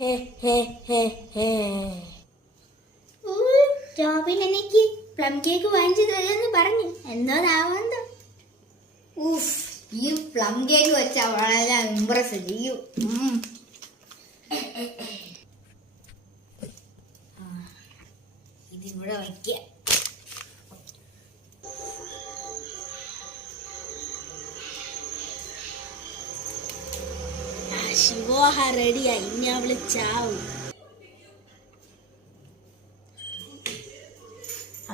ഹേ ഹേ ഹേ ഹേ. ജോബിൻ എനിക്ക് plum cake വാങ്ങിച്ചു തരുമെന്ന് പറഞ്ഞു. എന്തോന്നാവന്തോ. ഈ പ്ലം കേക്ക് വെച്ചാ വളരെ ഇംപ്രസ് ചെയ്യും. ഇതിവിടെ വയ്ക്കുക. ശിവോഹ റെഡിയായി. ഇനി അവള് ചാവും.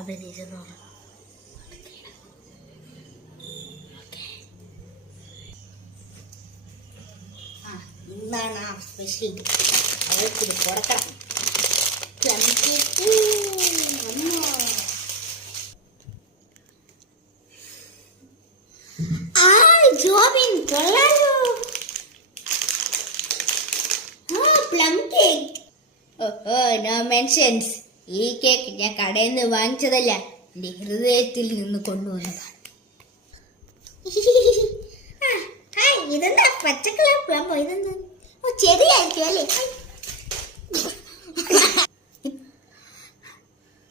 അവനിരുന്നോ. ഇന്നാണ് ആ സ്പെഷ്യൽ. അവൾക്കിത് കൊടുക്കണം. ജോബിൻ കൊള്ളാലോ. Plum cake. No mentions. ഈ കേക്ക് ഞാൻ കടയിൽ നിന്ന് വാങ്ങിച്ചതല്ല, എന്റെ ഹൃദയത്തിൽ നിന്ന് കൊണ്ടുവന്നതാണ്. ഇതെന്താ പച്ചക്കളർ പ്ലം? ഇതെന്താ? ചെറിയായിരിക്കും അല്ലേ?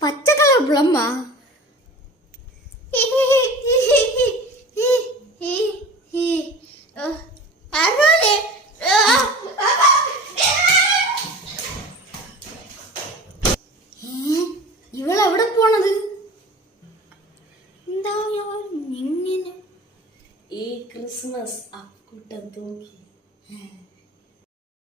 പച്ചക്കളർ പ്ലമ്മാ? ഇവളെവിടെ പോണത്? എന്താ ഇങ്ങനെ? ഈ ക്രിസ്മസ് അക്കൂട്ടം തൂക്കി